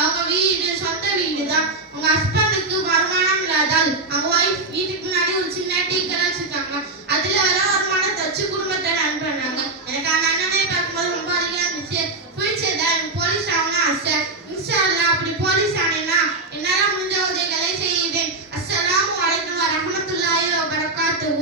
அவங்க வீடு சொந்த வீடு தான். உங்க ஹஸ்பண்டுக்கு வருமானம் இல்லாதால் அவங்க ஒய்ஃப் வீட்டுக்கு முன்னாடி ஒரு சின்ன டீ கடை வச்சிருக்காங்க. அதுல வர வருமானத்தை வச்சு குடும்ப